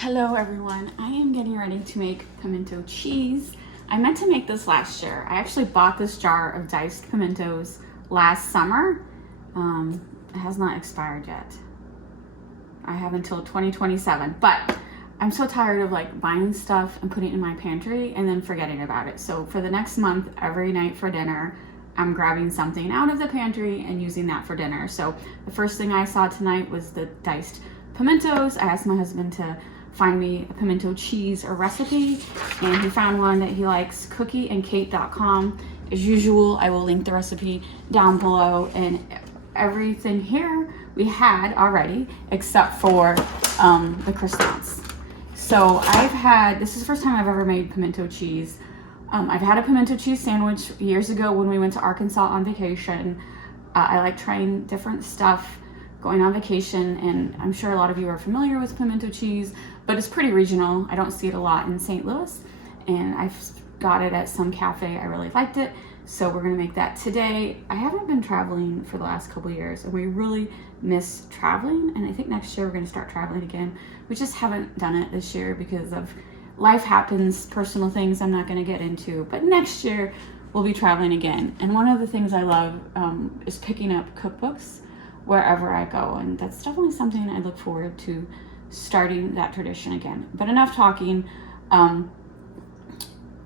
Hello everyone, I am getting ready to make pimento cheese. I meant to make this last year. I actually bought this jar of diced pimentos last summer. It has not expired yet. I have until 2027, but I'm so tired of like buying stuff and putting it in my pantry and then forgetting about it. So for the next month, every night for dinner, I'm grabbing something out of the pantry and using that for dinner. So the first thing I saw tonight was the diced pimentos. I asked my husband to find me a pimento cheese or recipe, and he found one that he likes, cookieandkate.com. As usual, I will link the recipe down below, and everything here we had already except for the croissants. So this is the first time I've ever made pimento cheese. I've had a pimento cheese sandwich years ago when we went to Arkansas on vacation. I like trying different stuff going on vacation, and I'm sure a lot of you are familiar with pimento cheese, but it's pretty regional. I don't see it a lot in St. Louis, and I've got it at some cafe. I really liked it, so we're gonna make that today. I haven't been traveling for the last couple of years, and we really miss traveling, and I think next year we're gonna start traveling again. We just haven't done it this year because of life happens, personal things I'm not gonna get into, but next year we'll be traveling again. And one of the things I love is picking up cookbooks wherever I go, and that's definitely something I look forward to starting that tradition again. But enough talking.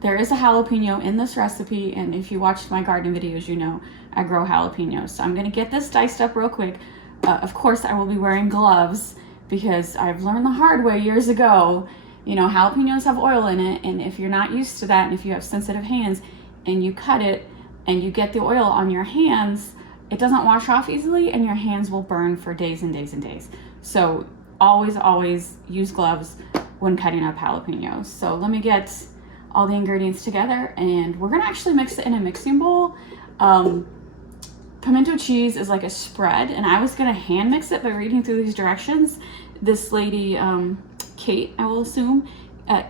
There is a jalapeno in this recipe, and if you watched my garden videos, you know I grow jalapenos. So I'm gonna get this diced up real quick. Of course, I will be wearing gloves because I've learned the hard way years ago. You know, jalapenos have oil in it, and if you're not used to that, and if you have sensitive hands and you cut it and you get the oil on your hands, it doesn't wash off easily, and your hands will burn for days and days and days. So always use gloves when cutting up jalapenos. So let me get all the ingredients together, and we're gonna actually mix it in a mixing bowl. Pimento cheese is like a spread, and I was gonna hand mix it by reading through these directions. This lady, Kate, I will assume,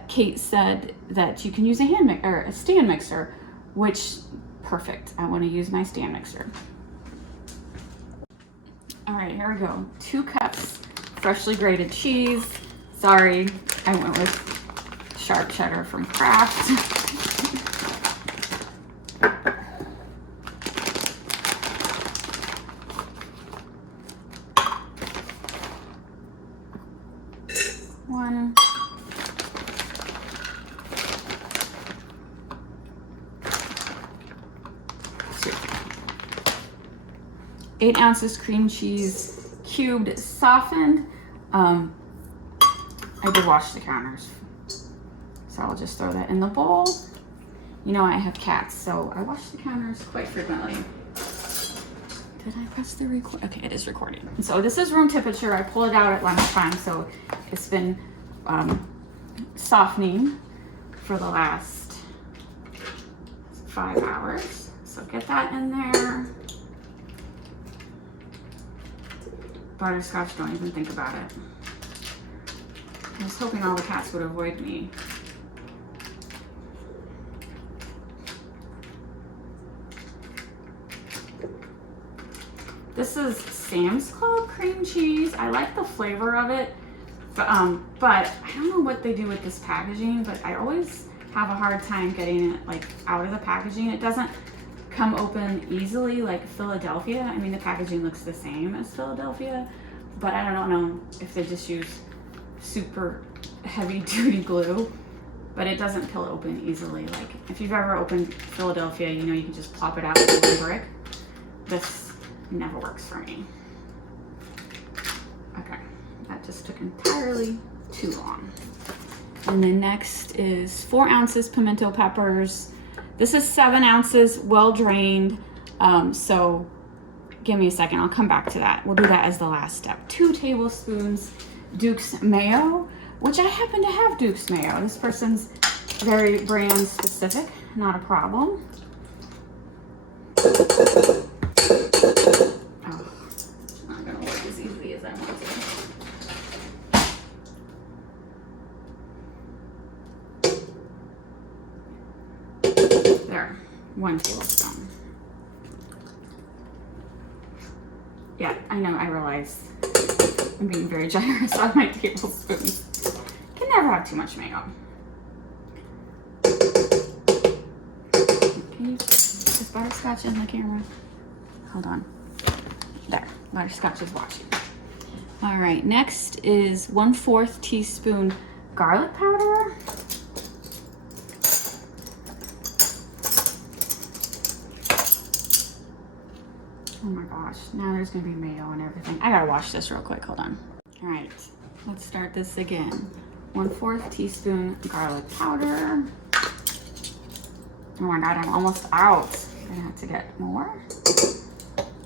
Kate said that you can use a stand mixer, which perfect. I want to use my stand mixer. All right, here we go. 2 cups freshly grated cheese. Sorry, I went with sharp cheddar from Kraft. One. 2. 8 ounces cream cheese, cubed, softened. I did wash the counters, so I'll just throw that in the bowl. You know I have cats, so I wash the counters quite frequently. Did I press the record? Okay, it is recording. So this is room temperature. I pulled it out at lunchtime, so it's been softening for the last 5 hours. So get that in there. Butterscotch, don't even think about it. I was hoping all the cats would avoid me. This is Sam's Club cream cheese. I like the flavor of it, but I don't know what they do with this packaging, but I always have a hard time getting it like out of the packaging. It doesn't come open easily like Philadelphia. I mean, the packaging looks the same as Philadelphia, but I don't know if they just use super heavy duty glue, but it doesn't peel open easily. Like if you've ever opened Philadelphia, you know you can just plop it out with a brick. This never works for me. Okay, that just took entirely too long. And then next is 4 ounces pimento peppers. This is 7 ounces, well drained. So give me a second, I'll come back to that. We'll do that as the last step. 2 tablespoons Duke's mayo, which I happen to have Duke's mayo. This person's very brand specific, not a problem. Oh, it's not gonna work as easily as I want to. There, 1 tablespoon. Yeah, I know, I realize I'm being very generous on my tablespoons. got too much mayo. Is butterscotch in the camera? Hold on. There, butterscotch is watching. All right, next is 1/4 teaspoon garlic powder. Oh my gosh, now there's gonna be mayo and everything. I gotta wash this real quick, hold on. All right, let's start this again. 1/4 teaspoon garlic powder. Oh my God, I'm almost out. I'm gonna have to get more.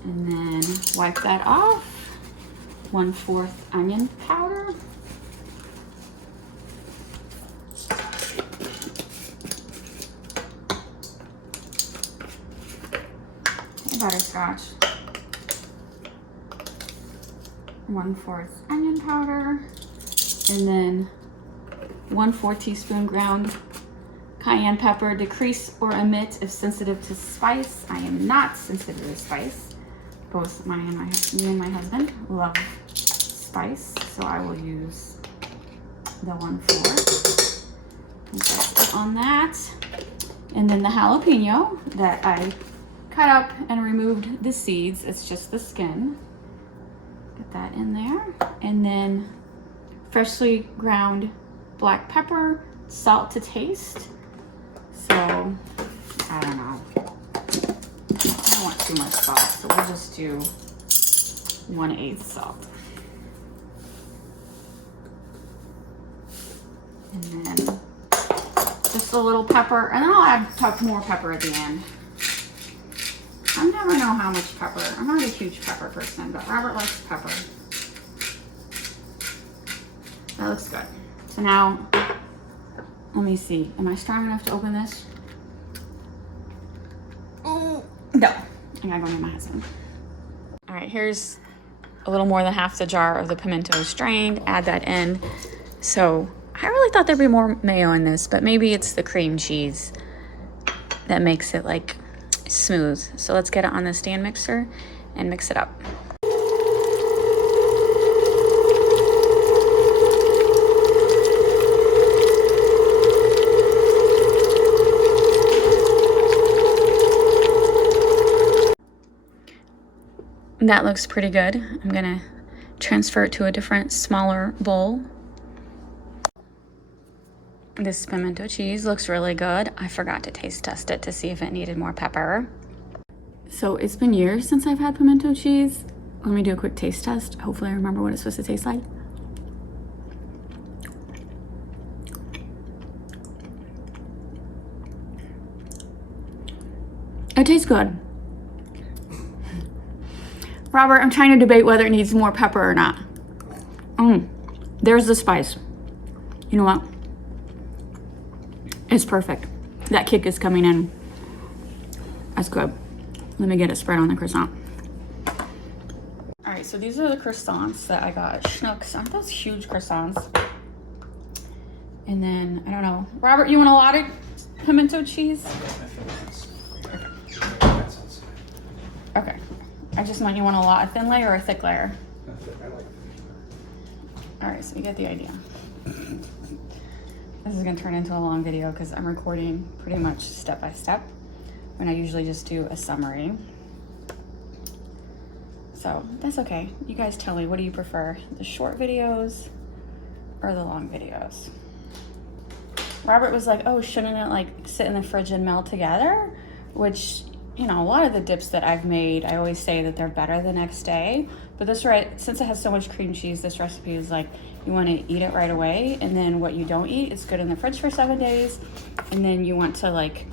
And then wipe that off. 1/4 onion powder. Butterscotch. 1/4 onion powder. And then 1/4 teaspoon ground cayenne pepper. Decrease or omit if sensitive to spice. I am not sensitive to spice. Both me and my husband love spice, so I will use the 1/4. On that, and then the jalapeno that I cut up and removed the seeds. It's just the skin. Get that in there, and then freshly ground black pepper, salt to taste. So I don't know. I don't want too much salt, so we'll just do 1/8 salt. And then just a little pepper, and then I'll add more pepper at the end. I never know how much pepper. I'm not a huge pepper person, but Robert likes pepper. That looks good. So now, let me see. Am I strong enough to open this? Oh, no. I gotta go near my husband. All right, here's a little more than half the jar of the pimento strained. Add that in. So I really thought there'd be more mayo in this, but maybe it's the cream cheese that makes it like smooth. So let's get it on the stand mixer and mix it up. That looks pretty good. I'm gonna transfer it to a different, smaller bowl. This pimento cheese looks really good. I forgot to taste test it to see if it needed more pepper. So it's been years since I've had pimento cheese. Let me do a quick taste test. Hopefully I remember what it's supposed to taste like. It tastes good. Robert, I'm trying to debate whether it needs more pepper or not. There's the spice. You know what? It's perfect. That kick is coming in. That's good. Let me get it spread on the croissant. All right, so these are the croissants that I got at Schnucks. Aren't those huge croissants? And then, I don't know. Robert, you want a lot of pimento cheese? Okay. I just want, you want a thin layer or a thick layer? All right, so you get the idea. This is gonna turn into a long video because I'm recording pretty much step by step when I usually just do a summary. So that's okay. You guys tell me, what do you prefer? The short videos or the long videos? Robert was like, oh, shouldn't it like sit in the fridge and melt together? Which, you know, a lot of the dips that I've made, I always say that they're better the next day. But this, since it has so much cream cheese, this recipe is like, you want to eat it right away. And then what you don't eat, it's good in the fridge for 7 days. And then you want to like,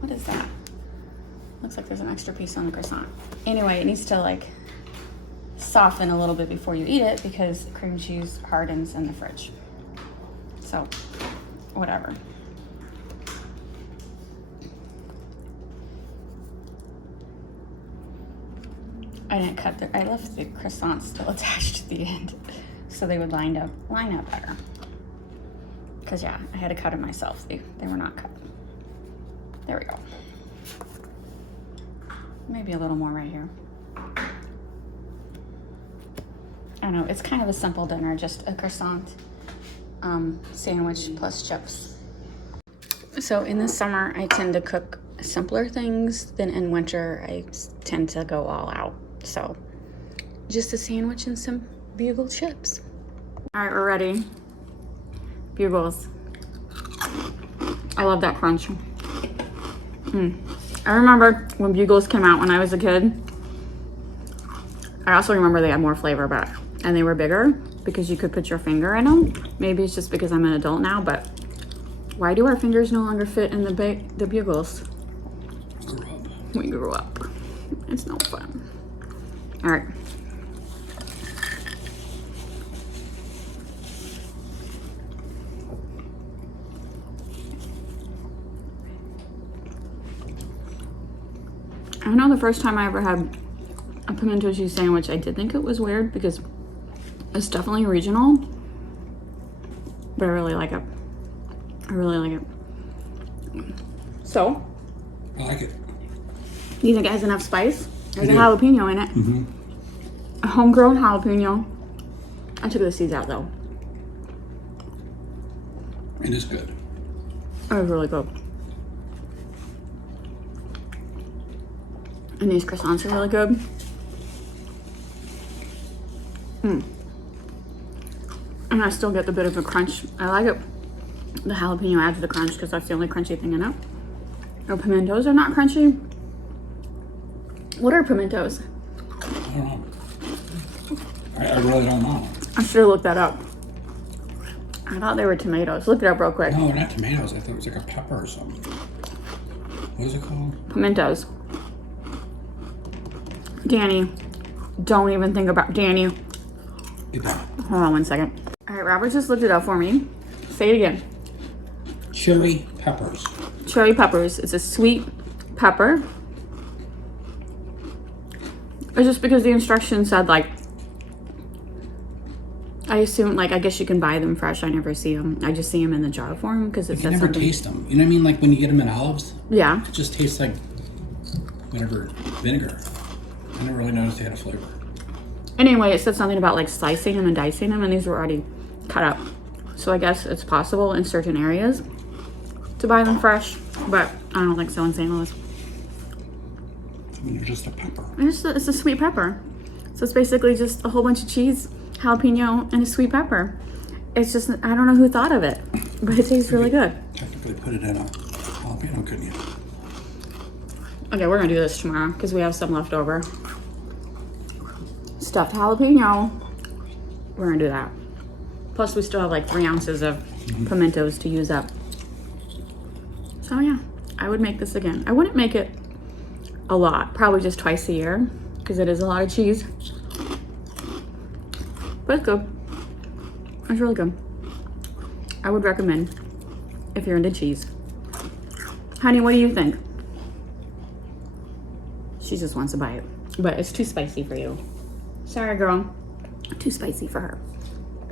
what is that? Looks like there's an extra piece on the croissant. Anyway, it needs to like soften a little bit before you eat it because cream cheese hardens in the fridge. So, whatever. I didn't cut I left the croissants still attached to the end so they would line up better. Because yeah, I had to cut them myself. They were not cut. There we go. Maybe a little more right here. I don't know, it's kind of a simple dinner, just a croissant sandwich plus chips. So in the summer, I tend to cook simpler things. Then in winter, I tend to go all out. So just a sandwich and some Bugle chips. All right, we're ready. Bugles. I love that crunch. I remember when Bugles came out when I was a kid. I also remember they had more flavor, and they were bigger because you could put your finger in them. Maybe it's just because I'm an adult now, but why do our fingers no longer fit in the Bugles? We grew up. It's no fun. All right. I know the first time I ever had a pimento cheese sandwich, I did think it was weird because it's definitely regional, but I really like it. I really like it. So, I like it. Do you think it has enough spice? There's a jalapeno in it. A homegrown jalapeno. I took the seeds out though. It is good. It was really good. And these croissants are really good. And I still get the bit of a crunch. I like it. The jalapeno adds the crunch because that's the only crunchy thing in it. Oh, pimentos are not crunchy. What are pimentos? I don't know. I really don't know. I should have looked that up. I thought they were tomatoes. Look it up real quick. No, they're not tomatoes. I thought it was like a pepper or something. What is it called? Pimentos. Danny, don't even think about Danny. Hold on 1 second. All right, Robert just looked it up for me. Say it again. Cherry peppers. Cherry peppers. It's a sweet pepper. It's just because the instructions said like, I assume like, I guess you can buy them fresh. I never see them. I just see them in the jar form because it says You never taste them. You know what I mean? Like when you get them in olives. Yeah. It just tastes like whatever vinegar. I never really noticed they had a flavor. Anyway, it said something about like slicing them and dicing them, and these were already cut up. So I guess it's possible in certain areas to buy them fresh, but I don't think so in St. Louis. I mean, they're just a pepper. It's a sweet pepper. So it's basically just a whole bunch of cheese, jalapeno, and a sweet pepper. It's just, I don't know who thought of it, but it tastes really good. Technically put it in a jalapeno, couldn't you? Okay, we're gonna do this tomorrow because we have some left over. Stuffed jalapeno. We're gonna do that. Plus we still have like 3 ounces of pimentos to use up. So yeah, I would make this again. I wouldn't make it a lot, probably just twice a year because it is a lot of cheese. But it's good. It's really good. I would recommend if you're into cheese. Honey, what do you think? She just wants a bite, but it's too spicy for you. Sorry, girl. Too spicy for her.